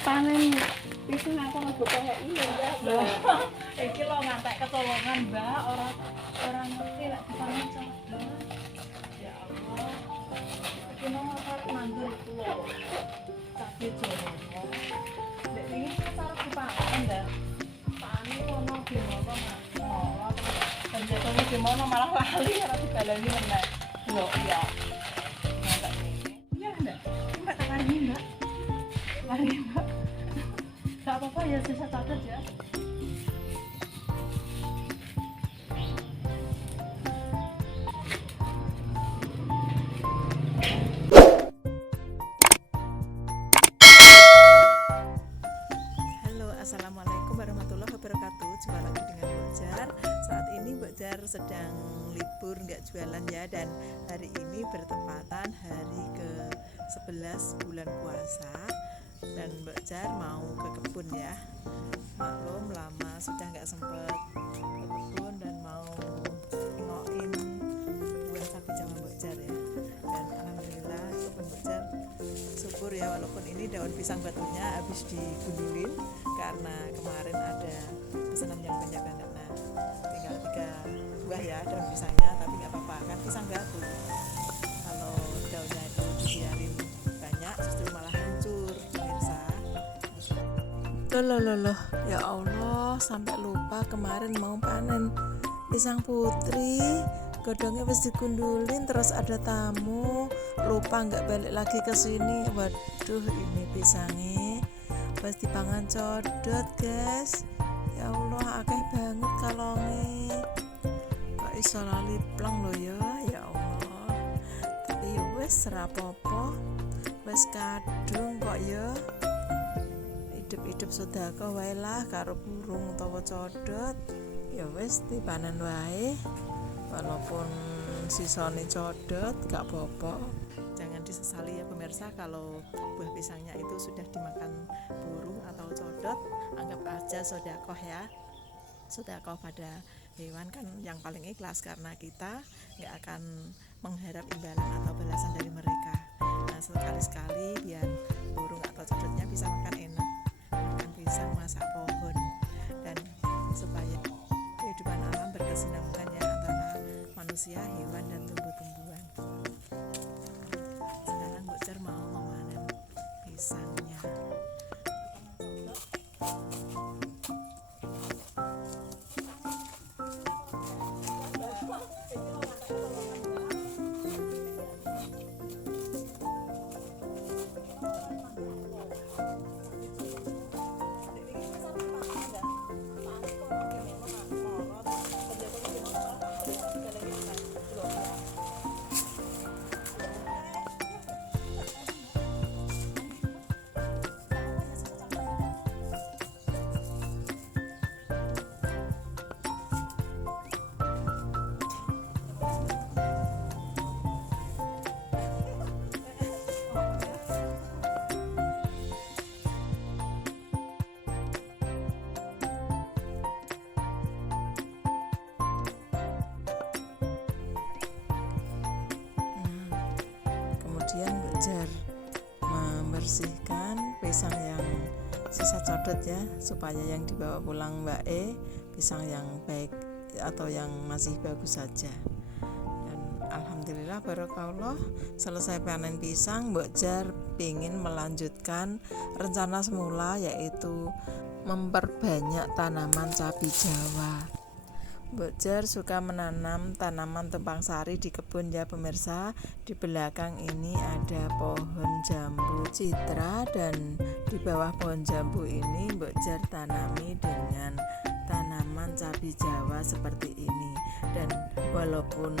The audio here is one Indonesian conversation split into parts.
panen pisang aku ngebut kayak ini enggak. Iki lo ngantek kecolongan, Mbak. Orang ngerti lek dipanen codot. Ya Allah. Iki mau apa nandur iku lho. Cabe Jawa. Dek wingi sarep dipanen dah. Panen kono gimana Mak? Dan jatuhnya gimana malah lali ora dibaleni meneh. Lho iya. Ngantek ini. Iya, Mbak. Mbak tak mari, Mbak. Mari, Mbak. Gak apa-apa ya, sisa catat ya. Halo, assalamualaikum warahmatullahi wabarakatuh. Jumpa lagi dengan Mbak Jar. Saat ini Mbak Jar sedang libur nggak jualan ya, dan hari ini bertepatan hari ke-11 bulan puasa. Dan Mbak Jar mau ke kebun ya. Maklum lama sudah nggak sempet ke kebun dan mau nengokin buah cabai Jawa Mbak Jar ya. Dan alhamdulillah kebun Mbak Jar syukur ya, walaupun ini daun pisang batunya habis digundulin karena kemarin ada pesanan yang banyak banget. Nah, tinggal 3 buah ya daun pisangnya, tapi nggak apa-apa kan pisang batu. Kalau daunnya itu dibiarin banyak justru malah hancur pemirsa. Loh, ya Allah, sampai lupa kemarin mau panen pisang putri. Godongnya wis digundulin, terus ada tamu, lupa nggak balik lagi ke sini. Waduh, ini pisangnya pas dipangan codot guys. Ya Allah, akeh banget kalonge. Kok iso lali plong lo ya Allah. Tapi ya wis rapopo, wis kadung kok ya. Hidup sedekah wae lah karo burung utawa codot. Ya wis dipanen wae. Walaupun sisane codot gak apa-apa. Jangan disesali ya pemirsa kalau buah pisangnya itu sudah dimakan burung atau codot. Anggap aja sedekah ya. Sedekah pada hewan kan yang paling ikhlas, karena kita gak akan mengharap imbalan atau balasan dari mereka. Nah, sekali-sekali biar burung atau codotnya bisa makan enak, makan pisang masak pohon, dan supaya kehidupan alam berkesinambungan ya antara manusia, hewan, dan tumbuh-tumbuhan. Sekarang Mbak Jar mau memanen pisangnya. Kemudian Mbak Jar membersihkan pisang yang sisa codot ya, supaya yang dibawa pulang Mbak E pisang yang baik atau yang masih bagus saja. Dan alhamdulillah barokallah, selesai panen pisang, Mbak Jar ingin melanjutkan rencana semula, yaitu memperbanyak tanaman cabai Jawa. Mbak Jar suka menanam tanaman tumpang sari di kebun ya pemirsa. Di belakang ini ada pohon jambu citra, dan di bawah pohon jambu ini Mbak Jar tanami dengan tanaman cabai Jawa seperti ini. Dan walaupun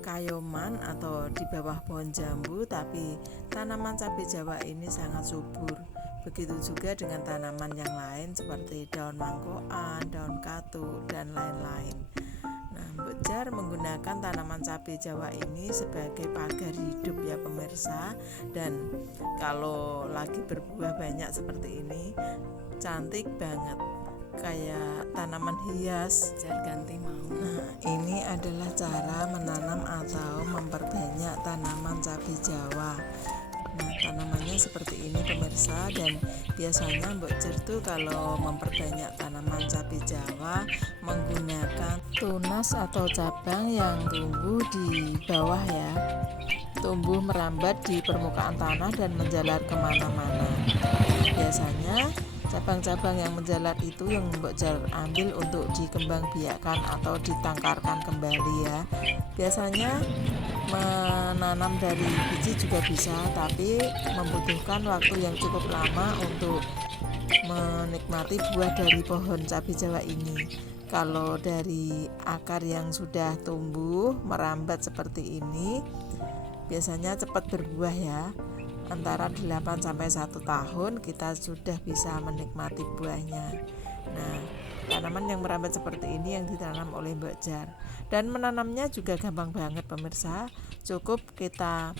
kayoman atau di bawah pohon jambu, tapi tanaman cabai Jawa ini sangat subur. Begitu juga dengan tanaman yang lain seperti daun mangkokan, daun katu, dan lain-lain. Nah, Mbak Jar menggunakan tanaman cabai Jawa ini sebagai pagar hidup ya pemirsa. Dan kalau lagi berbuah banyak seperti ini, cantik banget, kayak tanaman hias. Jar ganti mau. Nah, ini adalah cara menanam atau memperbanyak tanaman cabai Jawa. Nah, tanamannya bentuknya seperti ini pemirsa. Dan biasanya Mbok Jar tuh kalau memperbanyak tanaman cabai Jawa menggunakan tunas atau cabang yang tumbuh di bawah ya, tumbuh merambat di permukaan tanah dan menjalar kemana-mana. Biasanya cabang-cabang yang menjalar itu yang Mbok Jar ambil untuk dikembangbiakkan atau ditangkarkan kembali ya. Biasanya menanam dari biji juga bisa, tapi membutuhkan waktu yang cukup lama untuk menikmati buah dari pohon cabai Jawa ini. Kalau dari akar yang sudah tumbuh merambat seperti ini, biasanya cepat berbuah ya. Antara 8 sampai 1 tahun kita sudah bisa menikmati buahnya. Nah, tanaman yang merambat seperti ini yang ditanam oleh Mbok Jar. Dan menanamnya juga gampang banget pemirsa. Cukup kita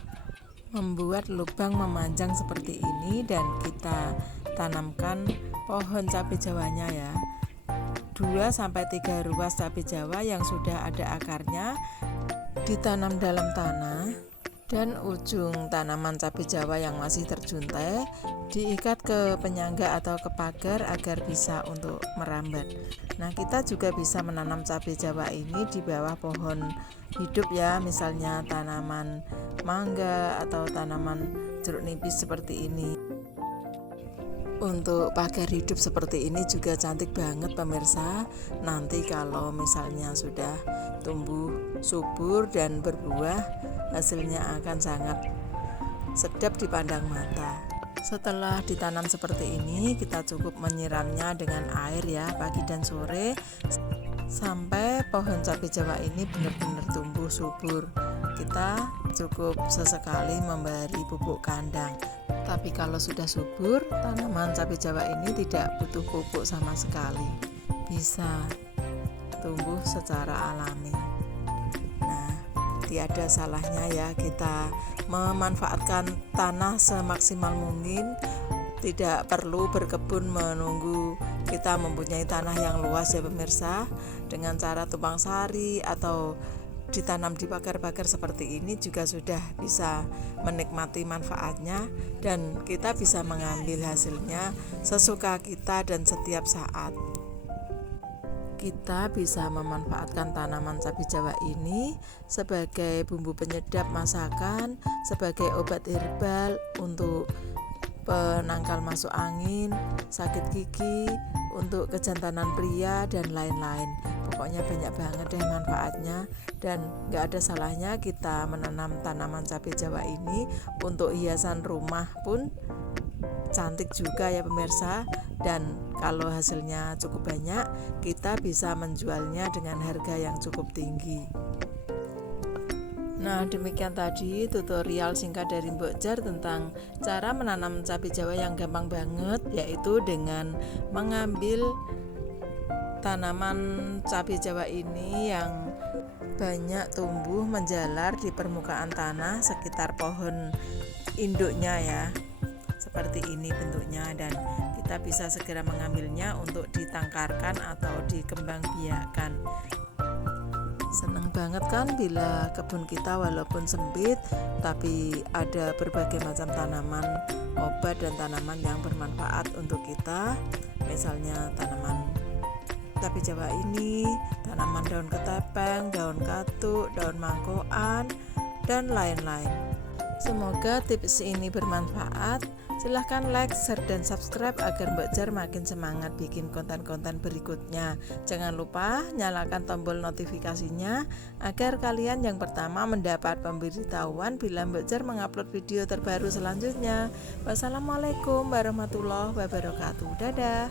membuat lubang memanjang seperti ini dan kita tanamkan pohon cabai Jawanya ya. 2 sampai 3 ruas cabai Jawa yang sudah ada akarnya ditanam dalam tanah, dan ujung tanaman cabai Jawa yang masih terjuntai diikat ke penyangga atau ke pagar agar bisa untuk merambat. Nah, kita juga bisa menanam cabai Jawa ini di bawah pohon hidup ya, misalnya tanaman mangga atau tanaman jeruk nipis seperti ini. Untuk pagar hidup seperti ini juga cantik banget pemirsa. Nanti kalau misalnya sudah tumbuh subur dan berbuah, hasilnya akan sangat sedap dipandang mata. Setelah ditanam seperti ini, kita cukup menyiramnya dengan air ya, pagi dan sore, sampai pohon cabai Jawa ini benar-benar tumbuh subur. Kita cukup sesekali memberi pupuk kandang. Tapi kalau sudah subur, tanaman cabai Jawa ini tidak butuh pupuk sama sekali, bisa tumbuh secara alami. Nah, tiada salahnya ya kita memanfaatkan tanah semaksimal mungkin. Tidak perlu berkebun menunggu kita mempunyai tanah yang luas ya pemirsa. Dengan cara tumpang sari atau ditanam di pagar-pagar seperti ini juga sudah bisa menikmati manfaatnya, dan kita bisa mengambil hasilnya sesuka kita dan setiap saat. Kita bisa memanfaatkan tanaman cabai Jawa ini sebagai bumbu penyedap masakan, sebagai obat herbal untuk penangkal masuk angin, sakit gigi, untuk kejantanan pria dan lain-lain. Pokoknya banyak banget deh manfaatnya, dan gak ada salahnya kita menanam tanaman cabai Jawa ini. Untuk hiasan rumah pun cantik juga ya pemirsa, dan kalau hasilnya cukup banyak, kita bisa menjualnya dengan harga yang cukup tinggi. Nah, demikian tadi tutorial singkat dari Mbok Jar tentang cara menanam cabai Jawa yang gampang banget, yaitu dengan mengambil tanaman cabai Jawa ini yang banyak tumbuh menjalar di permukaan tanah sekitar pohon induknya ya. Seperti ini bentuknya, dan kita bisa segera mengambilnya untuk ditangkarkan atau dikembangbiakkan. Senang banget kan bila kebun kita walaupun sempit tapi ada berbagai macam tanaman obat dan tanaman yang bermanfaat untuk kita. Misalnya tanaman cabai Jawa ini, tanaman daun ketapang, daun katuk, daun mangkokan, dan lain-lain. Semoga tips ini bermanfaat. Silahkan like, share, dan subscribe agar Mbok Jar makin semangat bikin konten-konten berikutnya. Jangan lupa nyalakan tombol notifikasinya agar kalian yang pertama mendapat pemberitahuan bila Mbok Jar mengupload video terbaru selanjutnya. Wassalamualaikum warahmatullahi wabarakatuh. Dadah.